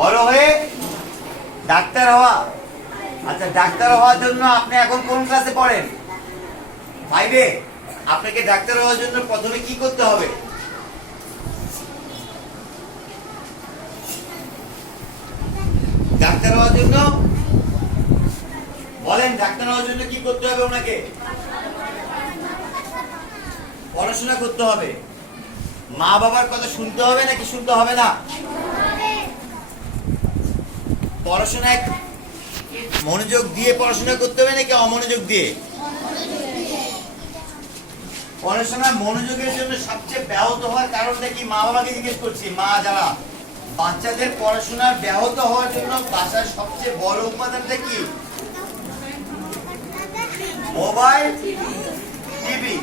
বড় হয়ে ডাক্তার হওয়া আচ্ছা ডাক্তার হওয়ার জন্য আপনি এখন কোন ক্লাসে পড়েন? ফাইভে আপনাকে ডাক্তার হওয়ার জন্য প্রথমে কি করতে হবে? ডাক্তার হওয়ার জন্য বলেন, ডাক্তার হওয়ার জন্য কি করতে হবে ওনাকে? পড়াশোনা করতে হবে। মা বাবার কথা শুনতে হবে নাকি শুনতে হবে না? পড়াশোনায় মনোযোগ দিয়ে পড়াশোনা করতে হবে নাকি অমনোযোগ দিয়ে? পড়াশোনা মনোযোগের জন্য সবচেয়ে ব্যাহত হওয়ার কারণটা কি? মা বাবাকে জিজ্ঞেস করছি, মা যারা বাচ্চাদের পড়াশোনা ব্যাহত হওয়ার জন্য বাসার সবচেয়ে বড় উপাদানটা কি? Mobile, TV.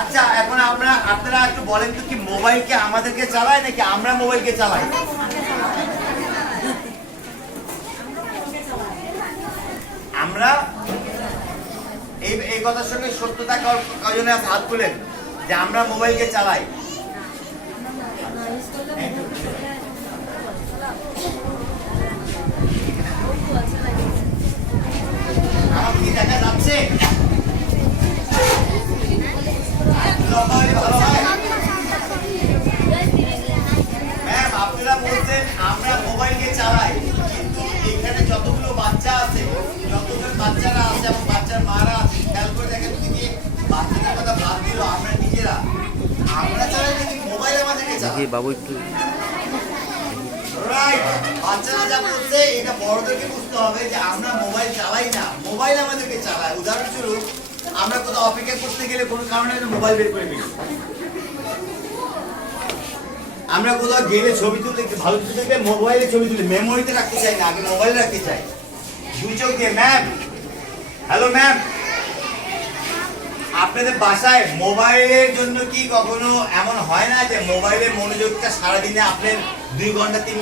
আচ্ছা এখন আমরা, আপনারা একটু বলেন তো কি মোবাইলকে আমাদেরকে চালায় নাকি আমরা মোবাইলকে চালাই? আমরা এই এই কথার সঙ্গে সত্যতা কজনে আছে হাত তুলেন যে আমরা মোবাইলকে চালাই। আমার কি দেখা যাচ্ছে? আপনারা বলছেন আমরা মোবাইলকে চালাই, কিন্তু এখানে যতগুলো বাচ্চা আছে যতগুলো বাচ্চারা আছে এবং বাচ্চার মারা আছে খেয়াল করে দেখেন দিকে বাচ্চাদের কথা বাদ দিল আমরা নিজেরা। আমরা চালাই নাকি মোবাইল আমাদেরকে চালাই দেখি বাবু একটু রাইট বাচ্চারা যা বলছে এটা বড়দেরকে বুঝতে হবে যে আমরা মোবাইল চালাই না। মোবাইল আমাদেরকে চালায়। উদাহরণস্বরূপ আমরা কোথাও অপেক্ষা করতে গেলে কোনো কারণে মোবাইল বের করে ফেলি। আমরা কোথাও গেলে ছবি তুলতে ভালো তুলতে গেলে মোবাইলে ছবি তুলি। মেমোরিতে রাখতে চাই না আগে মোবাইলে রাখতে চাই। দুই চোখ দিয়ে ম্যাম হ্যালো ম্যাম আপনাদের বাসায় মোবাইলের জন্য কি কখনো এমন হয় না যে মোবাইলের মনোযোগটা সারাদিনে আপনার দুই ঘণ্টা, তিন